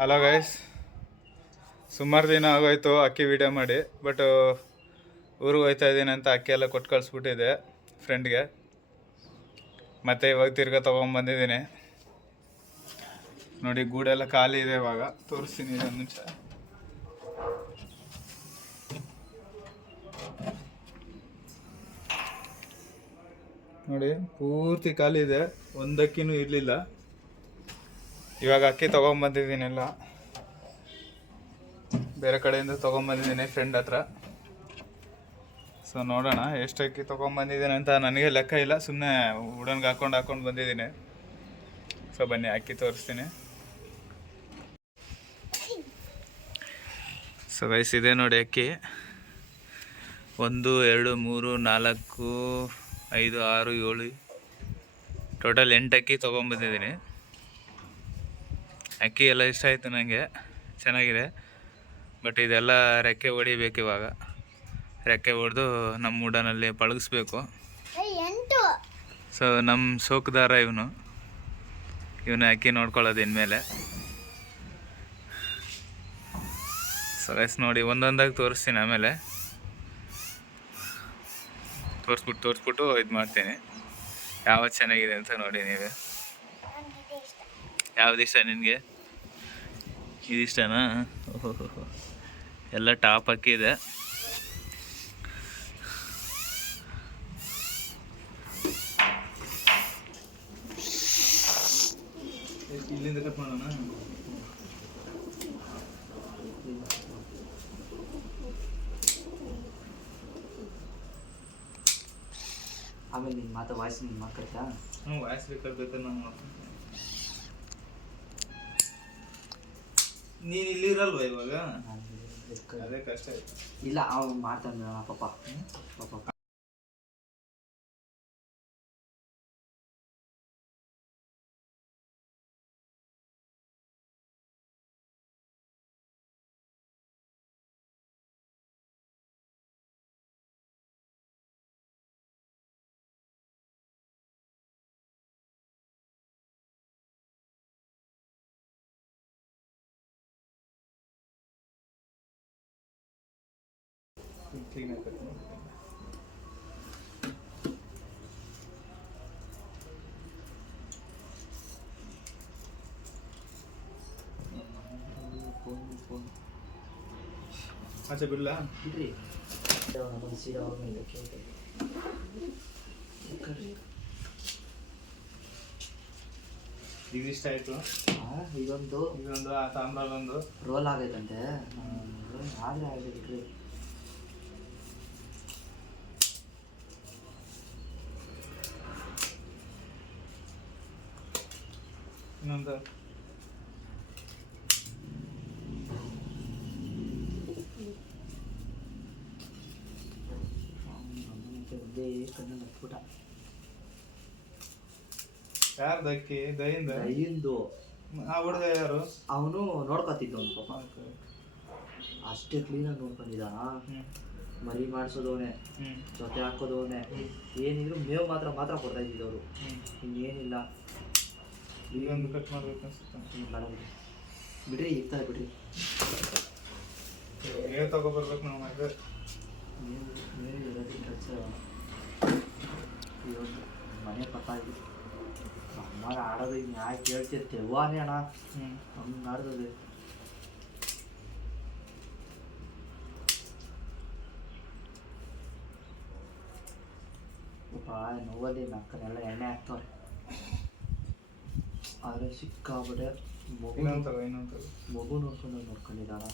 Hello guys, ಸುಮಾರು ದಿನ ಆಗೋಯ್ತು ಅಕ್ಕಿ ವಿಡಿಯೋ ಮಾಡಿ. ಬಟ್ ಊರಿಗೆ ಹೋಗ್ತಾ ಇದ್ದೀನಿ ಅಂತ ಅಕ್ಕಿ ಎಲ್ಲ ಕೊಟ್ಟು ಕಳಿಸ್ಬಿಟ್ಟಿದೆ ಫ್ರೆಂಡ್ಗೆ. ಮತ್ತು ಇವಾಗ ತಿರ್ಗಾ ತೊಗೊಂಬಂದಿದ್ದೀನಿ ನೋಡಿ. ಗೂಡೆಲ್ಲ ಖಾಲಿ ಇದೆ, ಇವಾಗ ತೋರಿಸ್ತೀನಿ ಒಂದು ನಿಮಿಷ. ನೋಡಿ ಪೂರ್ತಿ ಖಾಲಿ ಇದೆ, ಒಂದು ಅಕ್ಕಿನೂ ಇರಲಿಲ್ಲ. ಇವಾಗ ಅಕ್ಕಿ ತೊಗೊಂಬಂದಿದ್ದೀನೆಲ್ಲ, ಬೇರೆ ಕಡೆಯಿಂದ ತೊಗೊಂಬಂದಿದ್ದೀನಿ ಫ್ರೆಂಡ್ ಹತ್ರ. ಸೊ ನೋಡೋಣ ಎಷ್ಟು ಅಕ್ಕಿ ತೊಗೊಂಬಂದಿದ್ದೀನಿ ಅಂತ ನನಗೆ ಲೆಕ್ಕ ಇಲ್ಲ, ಸುಮ್ಮನೆ ಹುಡನ್ಗೆ ಹಾಕೊಂಡು ಬಂದಿದ್ದೀನಿ. ಸೊ ಬನ್ನಿ ಅಕ್ಕಿ ತೋರಿಸ್ತೀನಿ. ಸೊ ಗೈಸ್, ಇದೆ ನೋಡಿ ಅಕ್ಕಿ. 1 2 3 4 5 6 7 ಟೋಟಲ್ 8 ಅಕ್ಕಿ ತೊಗೊಂಬಂದಿದ್ದೀನಿ. ಅಕ್ಕಿ ಎಲ್ಲ ಇಷ್ಟ ಆಯಿತು ನನಗೆ, ಚೆನ್ನಾಗಿದೆ. ಬಟ್ ಇದೆಲ್ಲ ರೆಕ್ಕೆ ಹೊಡಿಬೇಕು. ಇವಾಗ ರೆಕ್ಕೆ ಹೊಡೆದು ನಮ್ಮ ಉಡನಲ್ಲಿ ಪಳಗಿಸ್ಬೇಕು. ಸೊ ನಮ್ಮ ಸೋಕುದಾರ ಇವನು ಅಕ್ಕಿ ನೋಡ್ಕೊಳ್ಳೋದು ಇನ್ಮೇಲೆ. ಸೊ ಗೈಸ್ ನೋಡಿ, ಒಂದೊಂದಾಗಿ ತೋರಿಸ್ತೀನಿ, ಆಮೇಲೆ ತೋರಿಸ್ಬಿಟ್ಟು ಇದು ಮಾಡ್ತೀನಿ. ಯಾವ್ದು ಚೆನ್ನಾಗಿದೆ ಅಂತ ನೋಡಿ ನೀವೇ. ಯಾವ್ದು ಇಷ್ಟ ನಿನಗೆ? ಇದಿಷ್ಟನಾ? ಓಹೋ, ಎಲ್ಲ ಟಾಪ್ ಅಕ್ಕಿ ಇದೆ. ಇಲ್ಲಿಂದ ಕಟ್ ಮಾಡೋಣ. ಆಮೇಲೆ ನಿನ್ನ ಮಾತು ವಾಯ್ಸ್ ನಿನ್ನ ಮಾತಾಡ್ತಾ? ಹ್ಞೂ, ವಾಯ್ಸ್ ರೆಕಾರ್ಡ್ ಬೇಕಾದ್ರೆ ನಾನು ಮಾಡ್ತೀನಿ. ನೀನು ಇಲ್ಲಿ ಇರಲ್ವ ಇವಾಗ? ಅದೇ ಕಷ್ಟ ಆಯ್ತು. ಇಲ್ಲ, ಅವ್ನು ಮಾಡ್ತಾನೆ ಪಾಪ. ಕ್ಲೀನ್ ಆಗ್ತದೆ. ಆಚೆ ಬಿಡ್ಲಾ? ಬಿಡ್ರಿ. ಸೀದಾ ಹೋಗಿ ಇದಿಷ್ಟ ಆಯ್ತು. ಇದೊಂದು ಆ ತಾಮ್ರಲ್ಲೊಂದು ರೋಲ್ ಆಗೈತಂತೆ. ಆದರೆ ಆಗಲಿ ಬಿಡ್ರಿ. ಇನ್ನೊಂದು ಪುಟ ಯಾರ್ದು ಅಕ್ಕಿ? ದಯಿಂದ ಆ ಹುಡುಗ ಯಾರು? ಅವನು ನೋಡ್ಕೊತಿದ್ದವನು ಪಾಪ. ಅಷ್ಟೇ ಕ್ಲೀನಾಗಿ ನೋಡ್ಕೊಂಡಿದ್ದಾನ. ಮರಿ ಮಾಡಿಸೋದವನೇ, ಜೊತೆ ಹಾಕೋದವನೇ, ಏನಿದ್ರು ಮೇವು ಮಾತ್ರ ಕೊಡ್ತಾ ಇದ್ದಿದ್ದವರು. ಇನ್ನೇನಿಲ್ಲ. ಈಗೊಂದು ಕಟ್ ಮಾಡ್ಬೇಕು ಅನ್ಸುತ್ತೆ. ಬಿಡ್ರಿ, ಇರ್ತಾರೆ ಬಿಡ್ರಿ. ನೀವು ತಗೊಬರ್ಬೇಕು ನಾವು. ಮಾಡಿದ್ರೆ ಮೇವು ಇರೋದಕ್ಕೆ ಕೆಲಸ. ಇವತ್ತು ಮನೆ ಪಕ್ಕ ಇದು ಅಮ್ಮಾಗ ಆಡೋದು ಇನ್ನು ಯಾಕೆ ಕೇಳ್ತಿರ್ತೇವಾನೇ ಅಣ್ಣ. ಹಂಗೆ ಆಡ್ತದೆ. ನೋವಲ್ಲಿ ನಕ್ಕನೆಲ್ಲ ಎಣ್ಣೆ ಹಾಕ್ತವ್ರೆ. ಆದರೆ ಸಿಕ್ಕಾಬಿಟ್ಟೆ ಮಗು ನೋಡ್ಕೊಂಡಿದ್ದಾರ.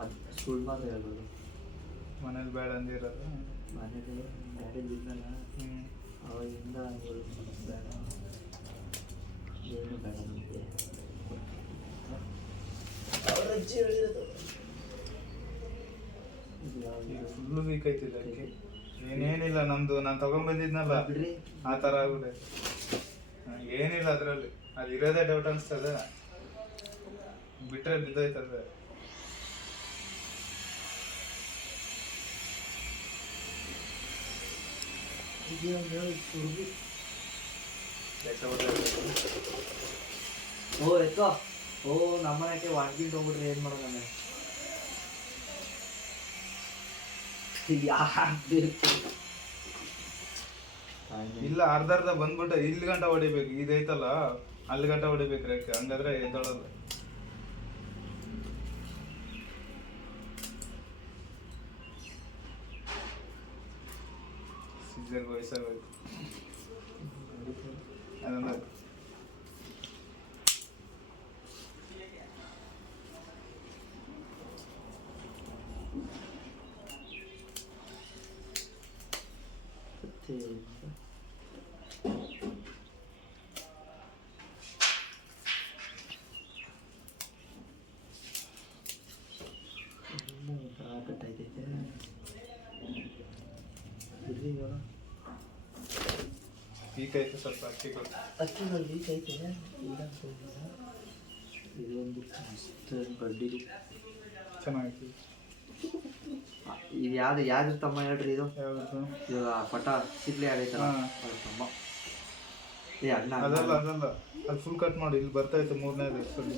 ಅದು ಸುಳ್ಳು ಮಾತ್ರ ಹೇಳ್ಬೋದು. ಮನೇಲಿ ಬೇಡ ಅಂದಿರೋದು. ಮನೇಲಿ ಡ್ಯಾಡಿ ಇದ್ದಲ್ಲ, ಅವಾಗಿಂದ ಬೇಡ, ಏನು ಬೇಡ ನಮಗೆ. ಅವ್ರ ಅಜ್ಜಿ ಹೇಳಿರೋದು ಫುಲ್ಲು ವೀಕ್ ಐತಿದೆ. ಏನೇನಿಲ್ಲ, ನಮ್ದು ನಾನು ತಗೊಂಡ್ಬಂದಿದ್ನಲ್ಲ ಬಿಡ್ರಿ, ಆ ಥರ ಆಗಿದೆ. ಏನಿಲ್ಲ ಅದರಲ್ಲಿ. ಅದು ಇರೋದೇ ಡೌಟ್ ಅನಿಸ್ತದೆ, ಬಿಟ್ಟರೆ ಬಿದ್ದೋಯ್ತದೆ. ಓ ಎತ್ತೋ ಓ ನಮ್ಮನೆಗೆ ವಾಟ್ಗಿಂಟ್ ಹೋಗ್ಬಿಟ್ರೆ ಏನು ಮಾಡೋಣ ಇಲ್ಲ ಅರ್ಧ ಬಂದ್ಬಿಟ್ಟು ಇಲ್ಲಿ ಗಂಟ ಹೊಡಿಬೇಕು, ಇದೈತಲ್ಲ ಅಲ್ಲಿ ಗಂಟ ಹೊಡಿಬೇಕು ರೇಖೆ, ಹಂಗಾದ್ರೆ ಎದ್ದೊಳಲ್ಲ. ಸೀಸರ್ಗೆ ವಯಸ್ಸಾಗೋಯ್ತು ಅದೊಂದು. ವೀಕ್ ಐತೆ ಸ್ವಲ್ಪ ಅಕ್ಕಿಗಳು ವೀಕ್ ಐತೆ ಇಲ್ಲ ಇದೊಂದು ಮಸ್ತ್ ಗಡ್ಡಿದು ಚೆನ್ನಾಗೈತಿ. ಇದು ಯಾವ್ದು ತಮ್ಮ ಹೇಳ್ರಿ ಇದು ಯಾವ್ದು ಇವಾಗ ಪಟ ಸಿಗ್ಲಿ ಆಗೈತಲ್ಲ ಅದ್ರ ತಮ್ಮ. ಏ ಅಣ್ಣ ಅದಲ್ಲ ಅದು ಫುಲ್ ಕಟ್ ಮಾಡಿ, ಇಲ್ಲಿ ಬರ್ತೈತೆ ಮೂರನೇದು ಫುಲ್.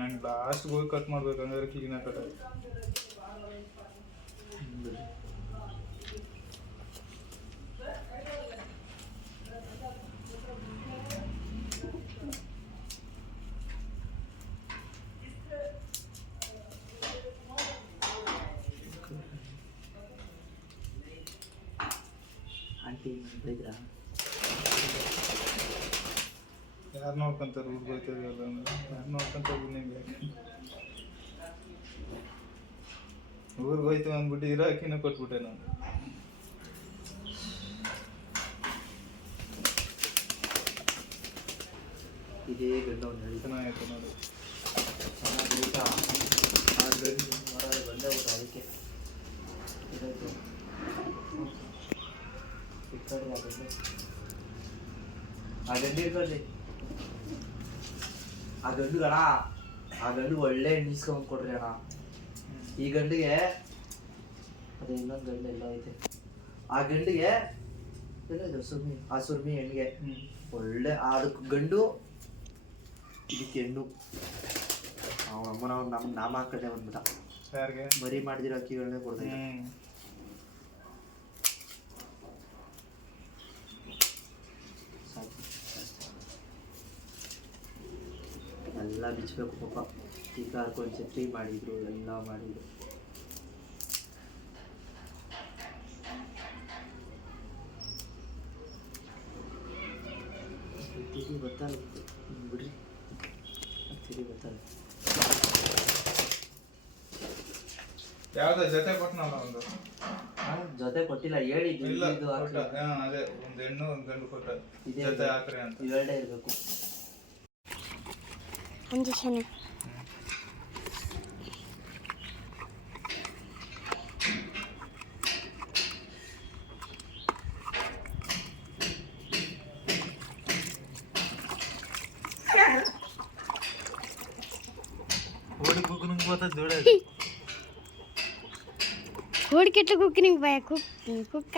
ನಂಗೆ ಲಾಸ್ಟ್ಗೆ ಹೋಗಿ ಕಟ್ ಮಾಡ್ಬೇಕು, ಹಂಗಾದ್ರೆ ಕ್ಲೀನ್ ಕಟ್ ಆಯ್ತು. ಆಂಟಿ ಬೈದ್ರಾ? ಯಾರು ನೋಡ್ಕೊಂತಾರೆ ಊರಿಗೆ ಹೋಗ್ತದೆ ಅಲ್ಲ, ಯಾರು ನೋಡ್ಕೊಂತಾರೆ ನಿಮಗೆ? ಊರಿಗೆ ಹೋಯ್ತು ಅಂದ್ಬಿಟ್ಟು ಇರೋ ಅಕ್ಕಿನ ಕೊಟ್ಬಿಟ್ಟೆ ನಾನು. ಇದೇ ಗಂಡ ಒಂದು ಹೇಳಿ ಚೆನ್ನಾಗೈತೆ ನೋಡಿ. ಬಂದೇ ಊಟ ಅದಕ್ಕೆ ಇರೋದು ಆ ಗಂಡು ಇರ್ಕೊಳ್ಳಿ. ಆ ಗಂಡುಗಣ ಆ ಗಂಡು ಒಳ್ಳೆ ಎಣ್ಣಿಸ್ಕೊಂಡ್ ಕೊಡ್ರಿ ಅಣ್ಣ. ಈ ಗಂಡಿಗೆ ಅದೇ ಇನ್ನೊಂದು ಗಂಡು ಎಲ್ಲ ಐತೆ. ಆ ಗಂಡಿಗೆ ಎಲ್ಲ ಸುರ್ಮಿ, ಆ ಸುರ್ಮಿ ಹೆಣ್ಣಿಗೆ ಒಳ್ಳೆ ಅದಕ್ಕೆ ಗಂಡು, ಇದಕ್ಕೆ ಹೆಣ್ಣು. ಅವ್ನ ಅಮ್ಮನ ನಮ್ಗೆ ನಾಮ ಹಾಕಡೆ ಬಂದ್ಬಿಟ್ಟ. ಯಾರಿಗೆ ಮರಿ ಮಾಡಿದಿರೋ ಅಕ್ಕಿಗಳನ್ನೇ ಕೊಡ್ತೈತೆ. ಎಲ್ಲ ಬಿಚ್ಚಬೇಕು ಪಾಪ. ಟೀಕ ಹಾಕೊಂಡು ಛತ್ರಿ ಮಾಡಿದ್ರು, ಎಲ್ಲ ಮಾಡಿದ್ರು. ತಿರಿ ಬರ್ತಾರೆ ಬಿಡ್ರಿ, ತಿರಿ ಬರ್ತಾರೆ. ಯಾವ್ದು ಜೊತೆ ಕೊಟ್ಟನಲ್ಲ ಒಂದು? ಜೊತೆ ಕೊಟ್ಟಿಲ್ಲ, ಹೇಳಿದ್ದು ಇಲ್ಲ ಇದು ಕೊಟ್ಟ. ಅದೇ ಒಂದು ಹೆಣ್ಣು ಒಂದು ಗಂಡು ಕೊಟ್ಟ, ಇದೇ ಜೊತೆ ಹಾಕ್ರಿ ಅಂತ. ಇವೆರಡೇ ಇರಬೇಕು. కోడికెట్ల కుక్కింగ్ బాయ్ కుక్క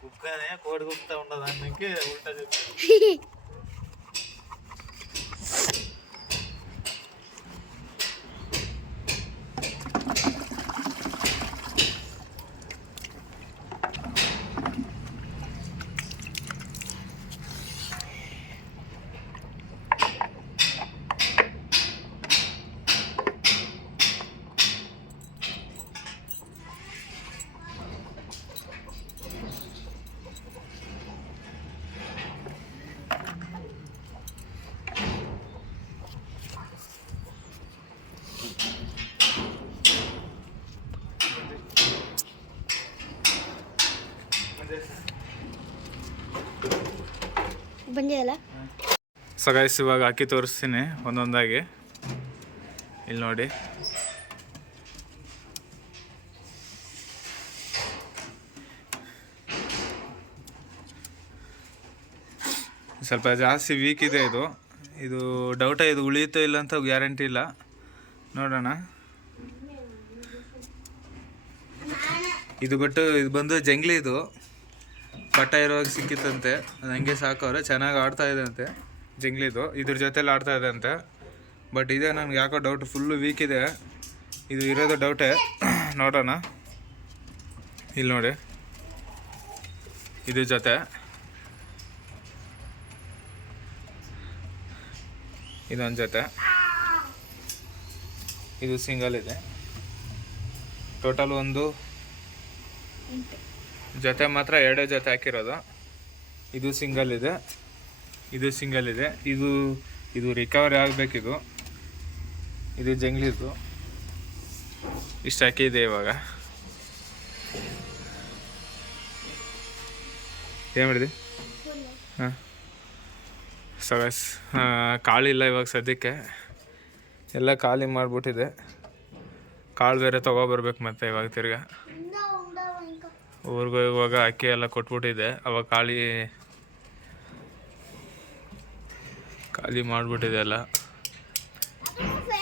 కుక్కనే కోడి కుక్తా ఉండదు అన్నకి ఉల్టా చెప్తాను. ಬಂದಿಯಲ್ಲ. ಸೊ ಗೈಸ್ ಇವಾಗ ಹಾಕಿ ತೋರಿಸ್ತೀನಿ ಒಂದೊಂದಾಗಿ. ಇಲ್ಲಿ ನೋಡಿ, ಸ್ವಲ್ಪ ಜಾಸ್ತಿ ವೀಕ್ ಇದೆ ಇದು. ಇದು ಡೌಟ, ಇದು ಉಳಿಯುತ್ತೋ ಇಲ್ಲ ಅಂತ ಗ್ಯಾರಂಟಿ ಇಲ್ಲ, ನೋಡೋಣ. ಇದು ಬಂದು ಜಂಗ್ಲಿ. ಇದು ಪಟ್ಟ ಇರುವಾಗ ಸಿಕ್ಕಿತ್ತಂತೆ, ಅದು ಹಂಗೆ ಸಾಕವ್ರೆ. ಚೆನ್ನಾಗಿ ಆಡ್ತಾ ಇದೆ ಅಂತೆ ಜಂಗ್ಲಿದು, ಇದ್ರ ಜೊತೆಲಿ ಆಡ್ತಾ ಇದೆ ಅಂತೆ. ಬಟ್ ಇದೇ ನನಗೆ ಯಾಕೋ ಡೌಟ್, ಫುಲ್ಲು ವೀಕ್ ಇದೆ ಇದು, ಇರೋದು ಡೌಟೇ. ನೋಡೋಣ, ಇಲ್ಲಿ ನೋಡಿ, ಇದ್ರ ಜೊತೆ ಇದೊಂದು ಜೊತೆ, ಇದು ಸಿಂಗಲ್ ಇದೆ. ಟೋಟಲ್ ಒಂದು ಜೊತೆ ಮಾತ್ರ 2 ಜೊತೆ ಹಾಕಿರೋದು. ಇದು ಸಿಂಗಲ್ ಇದೆ, ಇದು ಸಿಂಗಲ್ ಇದೆ. ಇದು ರಿಕವರಿ ಆಗಬೇಕಿದು. ಇದು ಜಂಗ್ಲಿದು ಇಷ್ಟು ಹಾಕಿದೆ ಇವಾಗ. ಏನು ಮಾಡಿದೆ? ಹಾಂ, ಸಗಸ್ ಕಾಳಿಲ್ಲ ಇವಾಗ ಸದ್ಯಕ್ಕೆ, ಎಲ್ಲ ಖಾಲಿ ಮಾಡಿಬಿಟ್ಟಿದೆ. ಕಾಳು ಬೇರೆ ತೊಗೊಬರ್ಬೇಕು ಮತ್ತೆ ಇವಾಗ ತಿರ್ಗಾ ಊರಿಗೂ. ಇವಾಗ ಅಕ್ಕಿ ಎಲ್ಲ ಕೊಟ್ಬಿಟ್ಟಿದೆ, ಅವಾಗ ಖಾಲಿ ಮಾಡಿಬಿಟ್ಟಿದೆ ಎಲ್ಲ.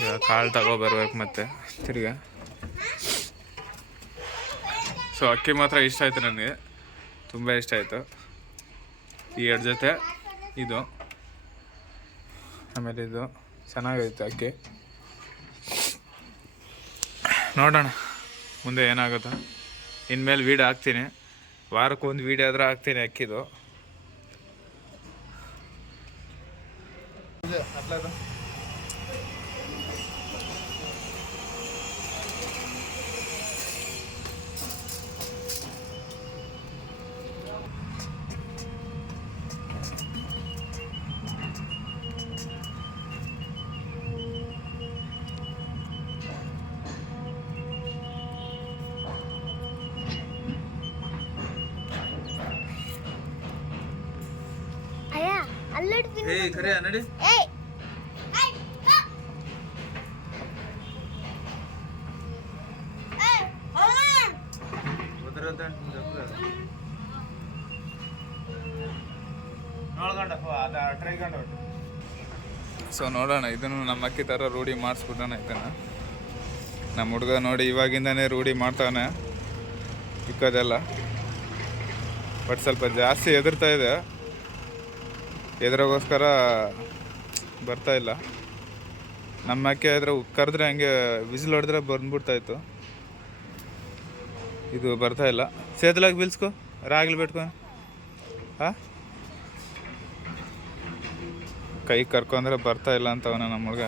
ಇವಾಗ ಕಾಳು ತಗೊಬರ್ಬೇಕು ಮತ್ತೆ ತಿರ್ಗಾ. ಸೊ ಅಕ್ಕಿ ಮಾತ್ರ ಇಷ್ಟ ಆಯಿತು ನನಗೆ, ತುಂಬ ಇಷ್ಟ ಆಯಿತು. ಈ 2 ಜೊತೆ ಇದು, ಆಮೇಲೆ ಇದು ಚೆನ್ನಾಗೈತೆ ಅಕ್ಕಿ. ನೋಡೋಣ ಮುಂದೆ ಏನಾಗುತ್ತೋ. ಇನ್ಮೇಲೆ ವೀಡಿಯೋ ಹಾಕ್ತೀನಿ, ವಾರಕ್ಕೊಂದು ವೀಡಿಯೋ ಆದರೂ ಹಾಕ್ತೀನಿ ಅಕ್ಕಿದು. ಖರೆ ನಡಿ. ಸೊ ನೋಡೋಣ, ಇದನ್ನು ನಮ್ಮ ಅಕ್ಕಿ ಥರ ರೂಢಿ ಮಾಡಿಸ್ಬಿಡೋಣ ಇದನ್ನು. ನಮ್ಮ ಹುಡುಗ ನೋಡಿ ಇವಾಗಿಂದನೇ ರೂಢಿ ಮಾಡ್ತಾನೆ ಇಕ್ಕೋದೆಲ್ಲ. ಬಟ್ ಸ್ವಲ್ಪ ಜಾಸ್ತಿ ಹೆದರ್ತಾ ಇದೆ, ಎದುರೋಗೋಸ್ಕರ ಬರ್ತಾ ಇಲ್ಲ. ನಮ್ಮ ಅಕ್ಕಿ ಆದರೆ ಕರೆದ್ರೆ ಹಂಗೆ ವಿಸಿಲ್ ಹೊಡೆದ್ರೆ ಬಂದ್ಬಿಡ್ತಾಯಿತ್ತು, ಇದು ಬರ್ತಾ ಇಲ್ಲ. ಸೇತಲಾಗಿ ಬೀಳ್ಸ್ಕೊ, ರಾಗ್ಲಿ ಬಿಟ್ಕೊ. ಹಾಂ, ಕೈ ಕರ್ಕೊಂಡ್ರೆ ಬರ್ತಾ ಇಲ್ಲ ಅಂತವನ ನಮ್ಮ ಹುಡುಗ.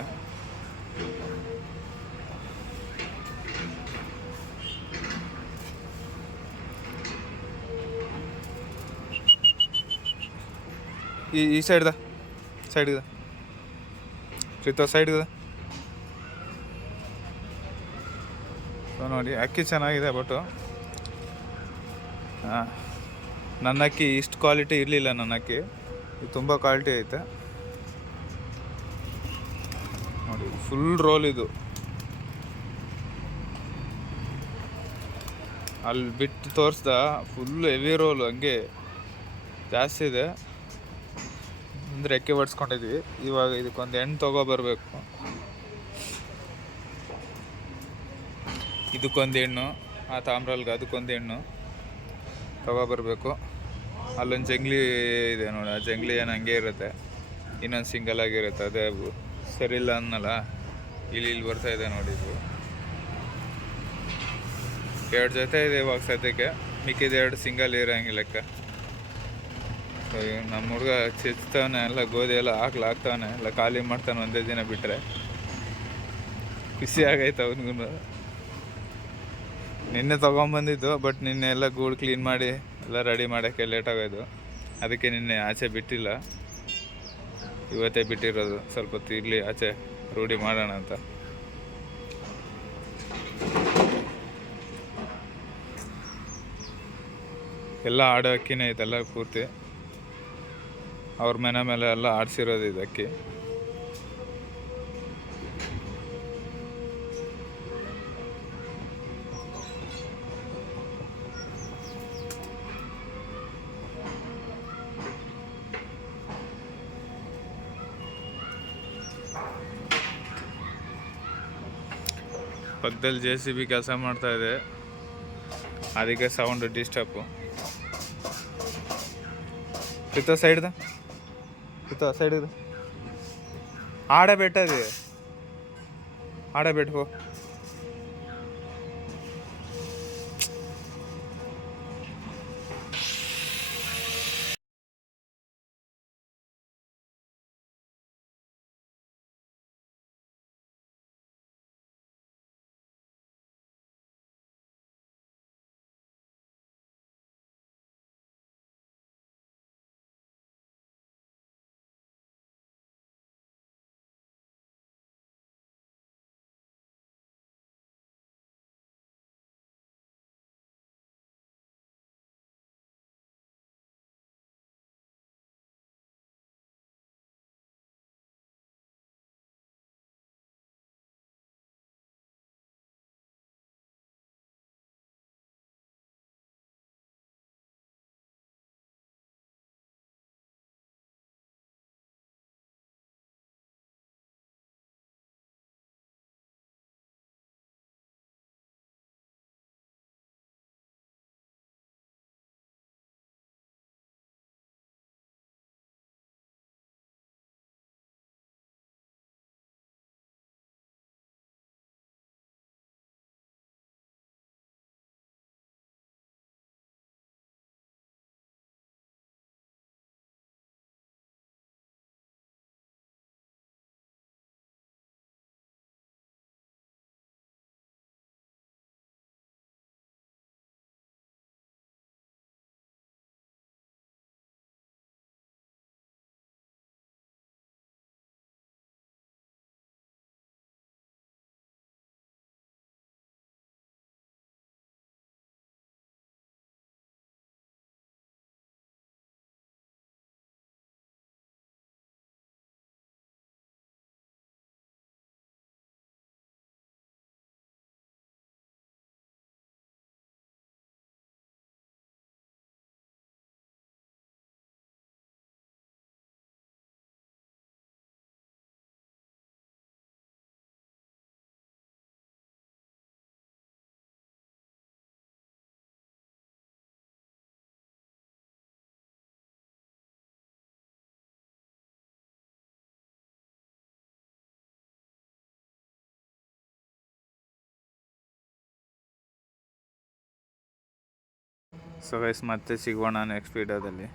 ಈ ಸೈಡ್ದ ಶ್ರೀತ ಸೈಡ್ದ. ಸೊ ನೋಡಿ ಅಕ್ಕಿ ಚೆನ್ನಾಗಿದೆ, ಬಟ್ಟು ನನ್ನ ಅಕ್ಕಿ ಇಷ್ಟು ಕ್ವಾಲಿಟಿ ಇರಲಿಲ್ಲ. ನನ್ನ ಅಕ್ಕಿ ಇದು ತುಂಬ ಕ್ವಾಲಿಟಿ ಐತೆ ನೋಡಿ. ಫುಲ್ ರೋಲ್ ಇದು, ಅಲ್ಲಿ ಬಿಟ್ಟು ತೋರಿಸ್ದ ಫುಲ್ ಹೆವಿ ರೋಲು, ಹಂಗೆ ಜಾಸ್ತಿ ಇದೆ. ಅಂದರೆ ಅಕ್ಕಿ ಬಡ್ಸ್ಕೊಂಡಿದ್ವಿ. ಇವಾಗ ಇದಕ್ಕೊಂದು ಹೆಣ್ಣು ತೊಗೊಬರ್ಬೇಕು, ಇದಕ್ಕೊಂದು ಹೆಣ್ಣು, ಆ ತಾಮ್ರಲ್ಗೆ ಅದಕ್ಕೊಂದು ಹೆಣ್ಣು ತೊಗೊಬರ್ಬೇಕು. ಅಲ್ಲೊಂದು ಜಂಗ್ಲಿ ಇದೆ ನೋಡಿ, ಆ ಜಂಗ್ಲಿ ಏನು ಹಂಗೆ ಇರುತ್ತೆ, ಇನ್ನೊಂದು ಸಿಂಗಲ್ ಆಗಿರುತ್ತೆ. ಅದೇ ಸರಿ ಇಲ್ಲ ಅನ್ನಲ್ಲ, ಇಲ್ಲಿ ಬರ್ತಾಯಿದೆ ನೋಡಿ. ಇದು 2 ಜೊತೆ ಇದೆ ಇವಾಗ ಸದ್ಯಕ್ಕೆ, ಮಿಕ್ಕಿದ 2 ಸಿಂಗಲ್ ಇರೋಂಗಿಲ್ಲ ಲೆಕ್ಕ. ನಮ್ಮ ಹುಡುಗ ಚಿಚ್ತಾವನೆ, ಎಲ್ಲ ಗೋಧಿ ಎಲ್ಲ ಹಾಕ್ತಾವನೆ, ಎಲ್ಲ ಖಾಲಿ ಮಾಡ್ತಾನೆ ಒಂದೇ ದಿನ ಬಿಟ್ಟರೆ. ಖುಷಿ ಆಗೈತೆ ಅವನಿಗೂ. ನಿನ್ನೆ ತೊಗೊಂಬಂದಿದ್ದು, ಬಟ್ ನಿನ್ನೆ ಎಲ್ಲ ಗೂಡು ಕ್ಲೀನ್ ಮಾಡಿ ಎಲ್ಲ ರೆಡಿ ಮಾಡೋಕ್ಕೆ ಲೇಟ್ ಆಗೋದು, ಅದಕ್ಕೆ ನಿನ್ನೆ ಆಚೆ ಬಿಟ್ಟಿಲ್ಲ. ಇವತ್ತೇ ಬಿಟ್ಟಿರೋದು, ಸ್ವಲ್ಪ ಹೊತ್ತು ಇರಲಿ ಆಚೆ ರೂಢಿ ಮಾಡೋಣ ಅಂತ. ಎಲ್ಲ ಆಡೋ ಅಕ್ಕಿನೇ ಐತೆಲ್ಲ ಪೂರ್ತಿ, ಅವ್ರ ಮನೆ ಮೇಲೆ ಎಲ್ಲ ಆಡಿಸಿರೋದು ಇದು ಅಕ್ಕಿ. ಪಕ್ಕದಲ್ಲಿ JCB ಕೆಲಸ ಮಾಡ್ತಾ ಇದೆ, ಅದಕ್ಕೆ ಸೌಂಡ್ ಡಿಸ್ಟರ್ಬು. ಇತ್ತು ಸೈಡ್ದು ಇತ್ತು ಸೈಡ್ದು ఆడబెట్టది ఆడబెట్టుకో ಸೊ ಗೈಸ್ ಮತ್ತೆ ಸಿಗೋಣ ನೆಕ್ಸ್ಟ್ ವೀಡಿಯೋದಲ್ಲಿ.